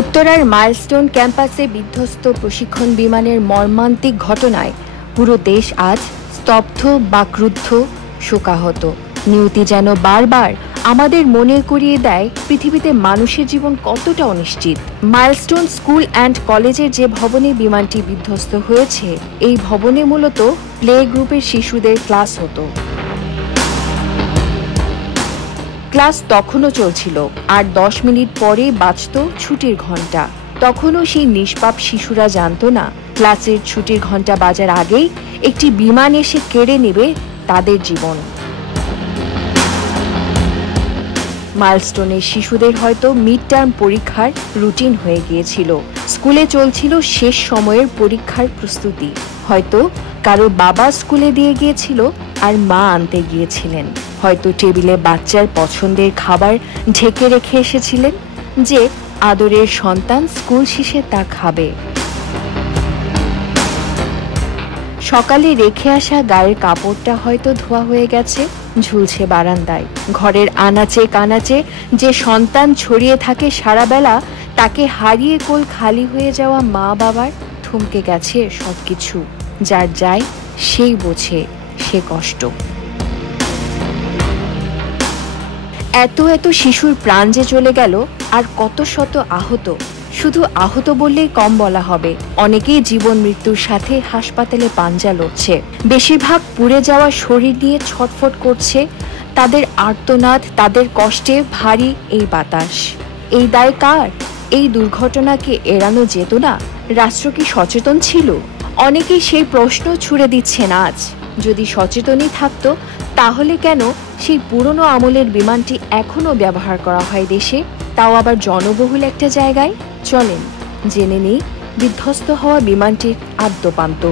উত্তরার মাইলস্টোন ক্যাম্পাসে বিধ্বস্ত প্রশিক্ষণ বিমানের মর্মান্তিক ঘটনায় পুরো দেশ আজ স্তব্ধ, বাকরুদ্ধ, শোকাহত। নিয়তি যেন বারবার আমাদের মনে করিয়ে দেয় পৃথিবীতে মানুষের জীবন কতটা অনিশ্চিত। মাইলস্টোন স্কুল অ্যান্ড কলেজের যে ভবনে বিমানটি বিধ্বস্ত হয়েছে, এই ভবনে মূলত প্লে গ্রুপের শিশুদের ক্লাস হতো। ক্লাস তখনও চলছিল, আর 10 মিনিট পরে বাজত ছুটির ঘন্টা। তখনও সেই নিষ্পাপ শিশুরা জানতো না ক্লাসের ছুটির ঘন্টা বাজার আগেই একটি বিমান এসে কেড়ে নেবে তাদের জীবন। মাইলস্টোনের শিশুদের হয়তো মিড টার্ম পরীক্ষার রুটিন হয়ে গিয়েছিল। স্কুলে চলছিল শেষ সময়ের পরীক্ষার প্রস্তুতি। হয়তো কারো বাবা স্কুলে দিয়ে গিয়েছিল আর মা আনতে গিয়েছিলেন। হয়তো টেবিলে বাচ্চার পছন্দের খাবার ঢেকে রেখে এসেছিলেন যে আদরের সন্তান স্কুল শেষে তা খাবে। সকালে রেখে আসা গায়ের কাপড়টা হয়তো ধোয়া হয়ে গেছে, ঝুলছে বারান্দায়। ঘরের আনাচে কানাচে যে সন্তান ছড়িয়ে থাকে সারা বেলা, তাকে হারিয়ে কোল খালি হয়ে যাওয়া মা বাবার থমকে গেছে সবকিছু। যার যায় সেই বোঝে সে কষ্ট। এত এত শিশুর প্রাণ যে চলে গেল, আর কত শত আহত। শুধু আহত বললেই কম বলা হবে। অনেকেই জীবন মৃত্যুর সাথে হাসপাতালে পাঞ্জা লড়ছে। বেশিরভাগ পুড়ে যাওয়া শরীর নিয়ে ছটফট করছে। তাদের আর্তনাদ, তাদের কষ্টে ভারী এই বাতাস। এই দায় কার? এই দুর্ঘটনাকে এড়ানো যেত না? রাষ্ট্র কি সচেতন ছিল? অনেকেই সেই প্রশ্ন ছুড়ে দিচ্ছেন আজ। যদি সচেতনই থাকতো, তাহলে কেন সেই পুরনো আমলের বিমানটি এখনো ব্যবহার করা হয় দেশে, তাও আবার জনবহুল একটা জায়গায়? চলেন জেনে নেই বিধ্বস্ত হওয়া বিমানটির আদ্যোপান্ত।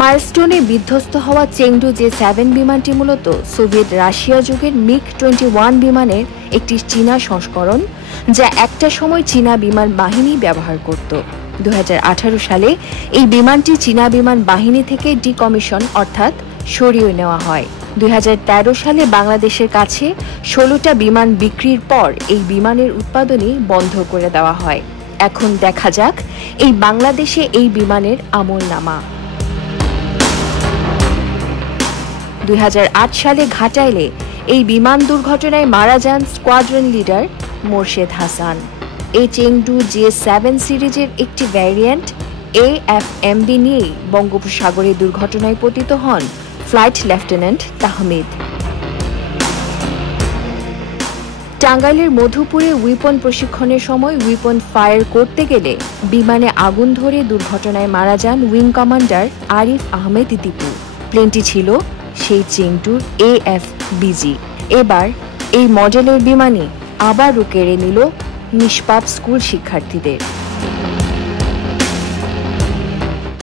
মাইলস্টোনে বিধ্বস্ত হওয়া চেংডু J-7 বিমানটি মূলত সোভিয়েত রাশিয়া যুগের MiG-21 বিমানের একটি চীনা সংস্করণ, যা একটা সময় চীনা বিমান বাহিনী ব্যবহার করত। 2018 সালে এই বিমানটি চীনা বিমান বাহিনী থেকে ডিকমিশন অর্থাৎ সরিয়ে নেওয়া হয়। 2013 সালে বাংলাদেশের কাছে 16টা বিমান বিক্রির পর এই বিমানের উৎপাদনই বন্ধ করে দেওয়া হয়। এখন দেখা যাক এই বাংলাদেশে এই বিমানের আমলনামা। 2008 সালে ঘাটাইলে এই বিমান দুর্ঘটনায় মারা যান স্কোয়াড্রন লিডার মোরশেদ হাসান। এই চেংডু J-7 সিরিজের একটি ভ্যারিয়েন্ট AFMB নিয়েই বঙ্গোপসাগরে দুর্ঘটনায় পতিত হন ফ্লাইট লেফটেন্যান্ট তাহমিদ। টাঙ্গাইলের মধুপুরে উইপন প্রশিক্ষণের সময় উইপন ফায়ার করতে গেলে বিমানে আগুন ধরে দুর্ঘটনায় মারা যান উইং কমান্ডার আরিফ আহমেদ দীপু। প্লেনটি ছিল সেই চেংডুর AFBG। এবার এই মডেলের বিমানই আবারও কেড়ে নিল নিষ্পাপ স্কুল শিক্ষার্থীদের।